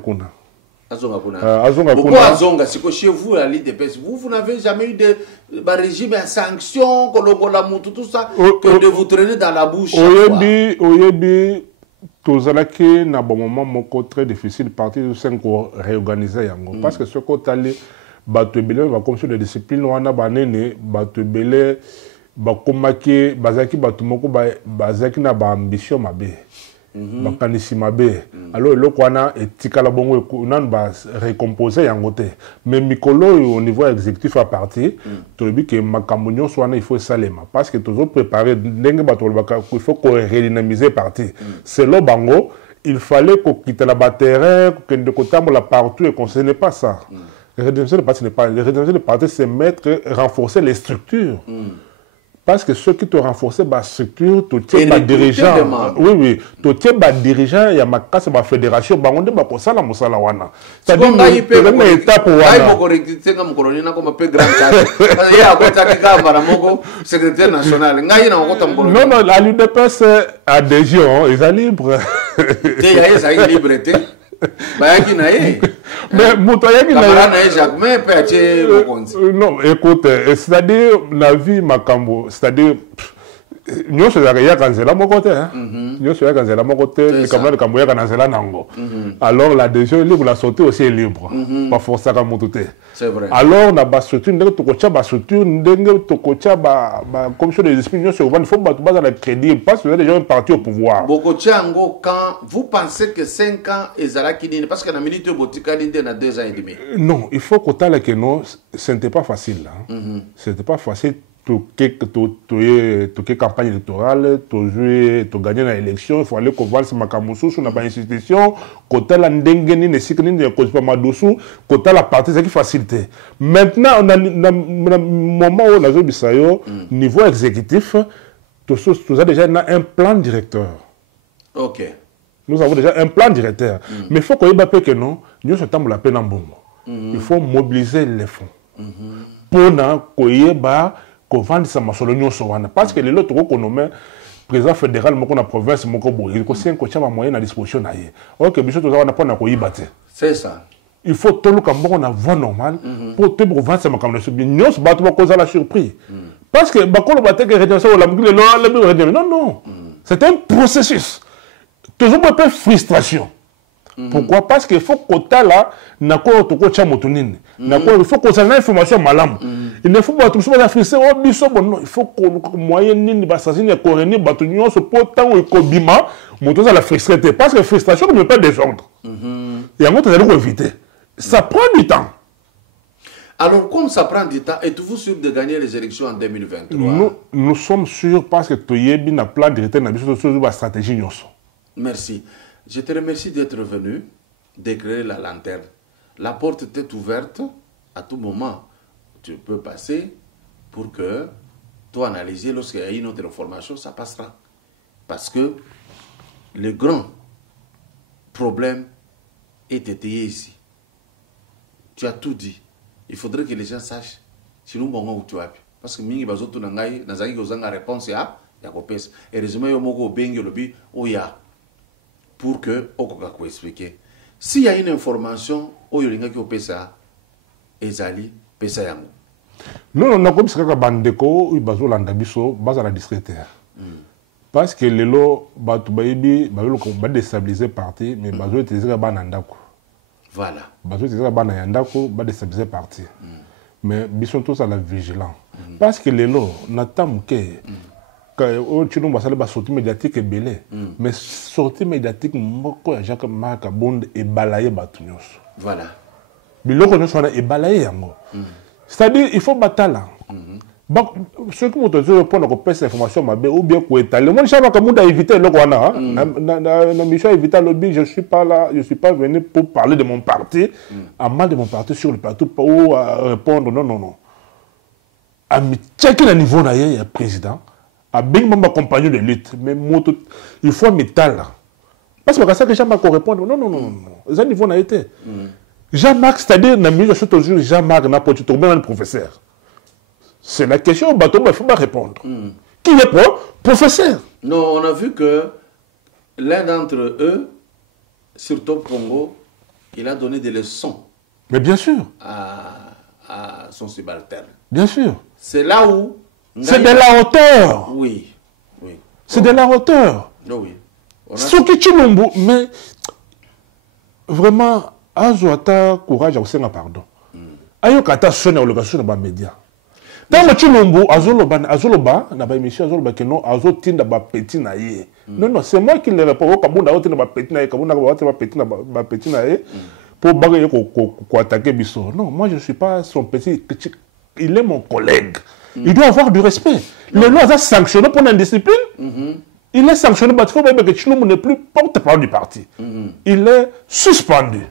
azonga kuna pourquoi azonga c'est que chez vous la Ligue des PS vous n'avez jamais eu de régime à sanctions kolongola mutu tout ça que de vous traîner dans la bouche oyebi tozalaki na bon moment moko très difficile parti de 5 réorganiser yango parce que ce côté allé bato ebele ba commission de discipline wana banene bato ebele bakomaki bazaki bato moko bazaki na ba ambition mabe bakanisi mabe alors eloko wana etikala bongo nanu ba récomposer yango te mais mikolo au niveau exécutif à parti tolobi ke makambo nyonso wana il faut salema parce que toujours préparer ndenge bato il faut ko redynamiser parti selon bango il fallait ko quitter la terrain que de kotambola partout et qu'on ce n'est pas ça. Redynamiser le parti n'est pas redynamiser le parti, c'est renforcer les structures. Parce que ceux qui te renforcent la structure, tu tiens les dirigeants. Oui, tu tiens les dirigeants, il y a ma casse, ma fédération, bah on dit bah pour ça la musala wana. C'est-à-dire une étape wana. Aïe moko recruter comme colonel na comme peu grand charge. Il y a quoi ça qui gamba na moko secrétaire national. Ngai na ko tam colonel. Non, la l'UDPS adhésion, ils sont libres. Té ya ça est liberté. Bayaki na ye. Mais Moutayaki non, écoute, c'est-à-dire la vie Makambo, c'est-à-dire nous sommes à Kanzela mon côté, nous sommes à Kanzela mon côté, les camarades de Kamboya Kanzela Nango. Alors la décision est libre, la sortie aussi est libre, pas forcément à Moutouté. C'est vrai. Alors na ba structure ndenge tokocha ba structure ndenge tokocha ba commission de discipline il faut battre la crédit parce que vous avez déjà un parti au pouvoir. Bokochango quand vous pensez que 5 ans ezalaki nini parce que na minute botika linde na 2 ans et demi. Non, il faut que tala que non, ce n'était pas facile là. C'était pas facile toute campagne électorale, tu gagner l'élection, il faut aller voir ce makamoussou sur la institution, côté la ndengeni ne sikini ne cause pas madousou, côté la partie c'est qui facilité. Maintenant on a un moment où la zone bisayo niveau exécutif, tu as déjà un plan directeur. OK. Nous avons déjà un plan directeur, mais il faut qu'on ait que non, nous sommes la peine en bon. Il faut mobiliser les fonds. Pour qu'on qu'on vende ça parce que les autres économies président fédéral moko na province moko boye ko 5 kocha moyen à disposition na ye OK biso to za na ko yibate c'est ça il faut tout le cambo na voie normale pour te pour vendre ça makam na bien nyos bato ba cause la surprise parce que bakolo bateke rétention la non c'est un processus toujours un peu frustration. Pourquoi? Parce qu'il faut que tu là, il faut qu'on ait l'information malam. Il ne faut pas tout ça frustrer. Il faut que moyen ni basasine et corrénie batunion se porte tant ou kobima, monter ça la frustration. Parce que la frustration ne peut pas désordre. Et à moi, tu dois éviter. Ça prend du temps. Alors, comme ça prend du temps, êtes-vous sûr de gagner les élections en 2023? Nous sommes sûrs parce que tu y es bien à plan directeur dans la stratégie. Merci. Je te remercie d'être venu, d'éclairer la lanterne. La porte est ouverte à tout moment. Tu peux passer pour que toi analyser lorsqu'il y a une autre information, ça passera. Parce que le grand problème est étayé ici. Tu as tout dit. Il faudrait que les gens sachent sinon bon où tu vas. Parce que mingi bazoto nangai nazaki kozanga réponse ya kopesa. Et résumé yo moko bengi lobi oya. Pour que Okoka ko expliquer. S'il y a une information, Oyolinga qui opesa ezali pesa yango. Non, on a comme ça que bandeko ibazo landa biso baza la discrétaire. Parce que lelo batu bayibi bazolo ko ba déstabiliser parti mais bazo utiliser banandako. Voilà. Bazo utiliser banandako ba déstabiliser parti. Mais biso tous à la vigilance. Parce que lelo natamuke tu nous vas sortie médiatique et belé mais sortie médiatique moko ya Jacques Marc Bond et balayer batunios voilà biloko nyos wana et balayer yango c'est-à-dire il faut batala ceux qui m'ont dit pour qu'on pèse information mabe ou bien ko étaler moi j'avais comme à éviter le wana na mission éviter lobby je suis pas là je suis pas venu pour parler de mon parti à mal de mon parti sur le plateau pour répondre non à me checker le niveau na ya président à bien même compagnie de lutte mais il faut métal parce que ça que Jean-Marc répondre non ça niveau n'a été Jean-Marc c'est-à-dire na mise toujours Jean-Marc n'a pas tout bien le professeur C'est la question, il faut pas répondre. Qui est professeur? Non, on a vu que l'un d'entre eux, surtout Pongo, il a donné des leçons. Mais bien sûr. À son subalterne. Bien sûr. C'est là où... C'est de la hauteur. Oui. C'est de la hauteur. Oui. Soki Chilombo, mais vraiment, Azoata courage à Osenga pardon. Ayo kata sona olocation na ba média. Tant Chilombo azoloba na ba émission azoloba que non azotinda ba petit na ye. Non, c'est moi qui le réponds. Kabunda otinda ba petit na ye, kabunda ba petit na ba petit na ye pour bagayer ko attaquer biso. Non, moi je suis pas son petit, il est mon collègue. Il doit avoir du respect. Le loi a sanctionné pour l'indiscipline. Il est sanctionné, parce que Chilombo n'est plus porte-parole du parti. Il est suspendu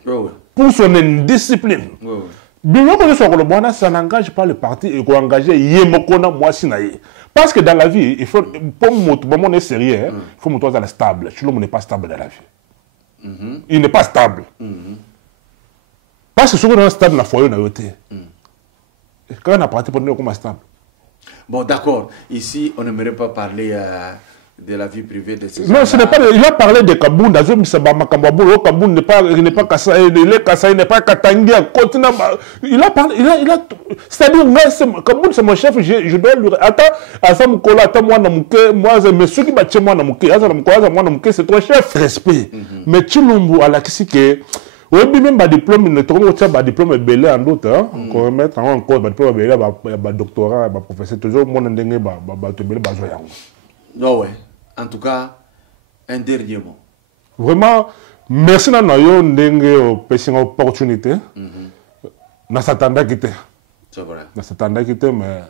pour son indiscipline. Ça n'engage pas le parti et qu'on engage Yemokona Mwasinaye. Parce que dans la vie, il faut, pour mon est sérieux, il faut que soit stable. Chilombo n'est pas stable dans la vie. Il n'est pas stable. Parce que si on est stable dans la foyer, on a été. Quand on a parti pour nous, comment stable? Bon, d'accord. Ici, on n'aimerait pas parler de la vie privée de ces gens. Non, ce n'est pas. Il a parlé de Kabounda. Kabounda n'est pas Kassa, il est Kassa, il n'est pas Katangia. Il a parlé. C'est-à-dire, Kabounda, c'est mon chef. Je dois lui. Attends, Assam Kola, attends, moi, monsieur qui bat chez moi, c'est ton chef. Respect. Mais Chilombo, à la Kissike. Oui, même un diplôme, il ne trouve pas un diplôme belé en d'autres. On remettre encore un diplôme belé, un doctorat, un professeur, toujours mon ending, non, ouais. En tout cas, un dernier mot. Vraiment, merci à nous d'engue une opportunité. Nous s'attendons à quitter. C'est vrai. Nous s'attendons à quitter, mais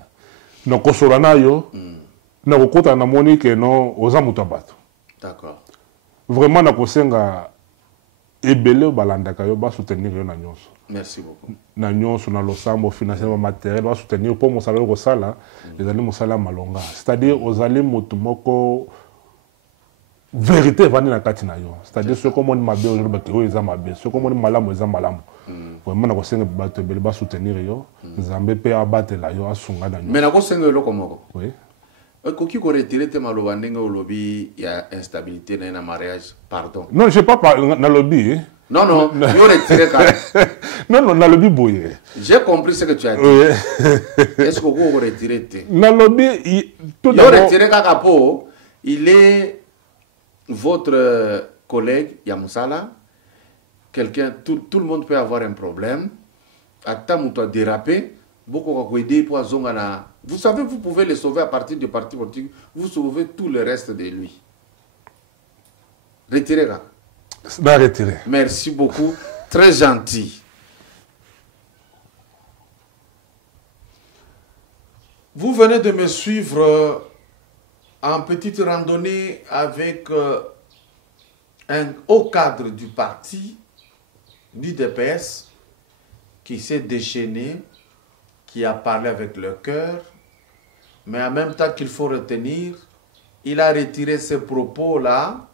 nous consolons yo. Nous côté na moni que nous osons mutabato. D'accord. Vraiment, nous consenga. Et belé balanda kayo ba soutenir yo na nyonso. Merci beaucoup. Na nyonso na losambo financièrement matériel ba soutenir pour mon salaire ko sala les allez mon salaire malonga. C'est-à-dire aux allez motu moko vérité vani na kati na yo. C'est-à-dire ce comme on mabe aujourd'hui ba ko eza mabe, ce comme on malamu eza malamu. Vraiment na ko senga ba to belé ba soutenir yo. Nzambe pe abatela yo asunga na nyonso. Mais na ko senga lo komoko. Oui. Koki ko retirer te maloba ndenge olobi ya instabilité na na mariage, pardon. Non, je sais pas na lobby. Non, yo retirer quand même. Non, na lobby boye. J'ai compris ce que tu as dit. Oui. Est-ce que vous retirer te? Na lobby tout d'abord. Yo retirer kakapo, il est votre collègue Yamoussala. Quelqu'un, tout le monde peut avoir un problème. Attends, tu as dérapé. Beaucoup ont aidé pour Zongana. Vous savez, vous pouvez les sauver à partir du parti politique. Vous sauvez tout le reste de lui. Retirez là. Retirez. Merci beaucoup. Très gentil. Vous venez de me suivre en petite randonnée avec un haut cadre du parti, du DPS, qui s'est déchaîné, qui a parlé avec le cœur, mais en même temps qu'il faut retenir, il a retiré ses propos-là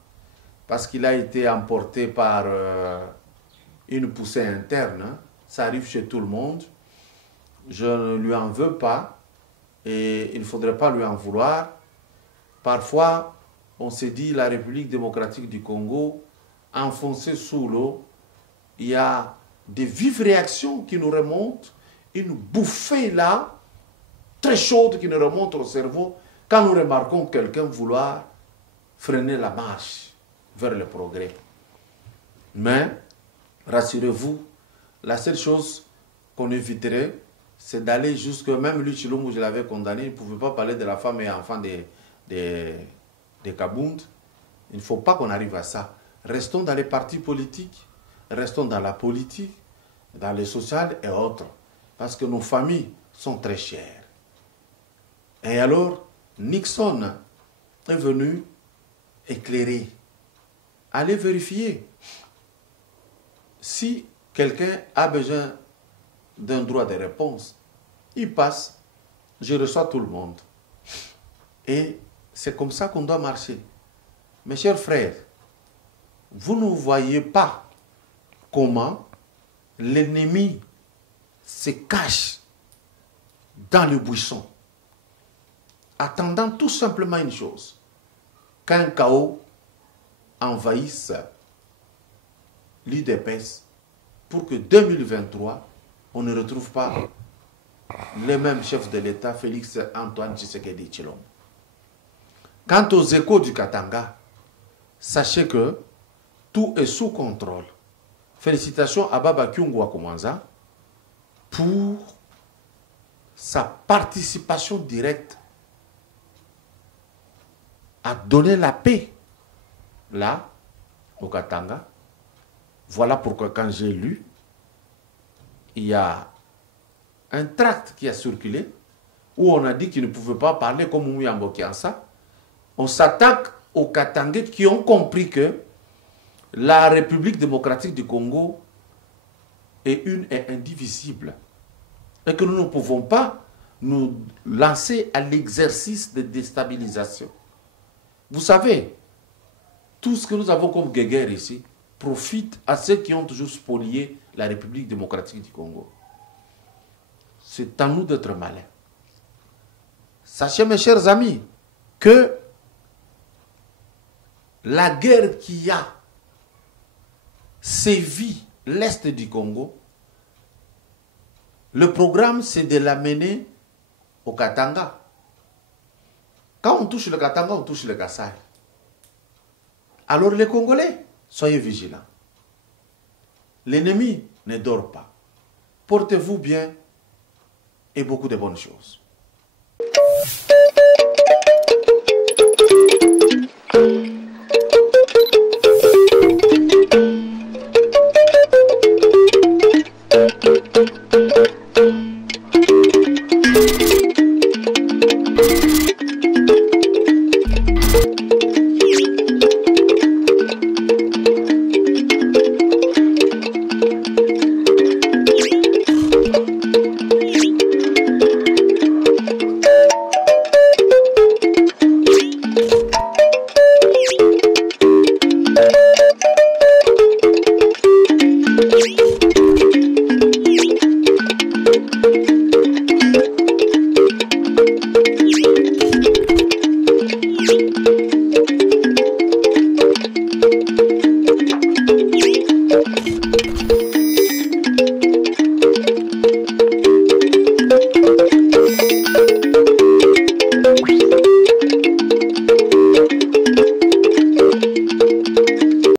parce qu'il a été emporté par une poussée interne. Ça arrive chez tout le monde. Je ne lui en veux pas et il ne faudrait pas lui en vouloir. Parfois, on s'est dit la République démocratique du Congo, enfoncée sous l'eau, il y a des vives réactions qui nous remontent, une bouffée là, très chaude qui nous remonte au cerveau, quand nous remarquons quelqu'un vouloir freiner la marche vers le progrès. Mais, rassurez-vous, la seule chose qu'on éviterait, c'est d'aller jusque, même lui, Chilombo, je l'avais condamné, il ne pouvait pas parler de la femme et enfant des Kabound. Il ne faut pas qu'on arrive à ça. Restons dans les partis politiques, restons dans la politique, dans le social et autres. Parce que nos familles sont très chères. Et alors, Nixon est venu éclairer. Allez vérifier. Si quelqu'un a besoin d'un droit de réponse, il passe, je reçois tout le monde. Et c'est comme ça qu'on doit marcher. Mes chers frères, vous ne voyez pas comment l'ennemi se cache dans le buisson. attendant tout simplement une chose, qu'un chaos envahisse l'UDPS pour que 2023, on ne retrouve pas le même chef de l'État, Félix Antoine Tshisekedi Tshilombo. Quant aux échos du Katanga, sachez que tout est sous contrôle. Félicitations à Baba Kyungwa Komwanza pour sa participation directe à donner la paix là, au Katanga. Voilà pourquoi quand j'ai lu, il y a un tract qui a circulé où on a dit qu'il ne pouvait pas parler comme Mouyambo Kiansa. On s'attaque aux Katangais qui ont compris que la République démocratique du Congo est une et indivisible. Et que nous ne pouvons pas nous lancer à l'exercice de déstabilisation. Vous savez, tout ce que nous avons comme guéguerre ici profite à ceux qui ont toujours spolié la République démocratique du Congo. C'est à nous d'être malins. Sachez, mes chers amis, que la guerre qui a sévi l'Est du Congo, le programme, c'est de l'amener au Katanga. Quand on touche le Katanga, on touche le Kassai. Alors les Congolais, soyez vigilants. L'ennemi ne dort pas. Portez-vous bien et beaucoup de bonnes choses.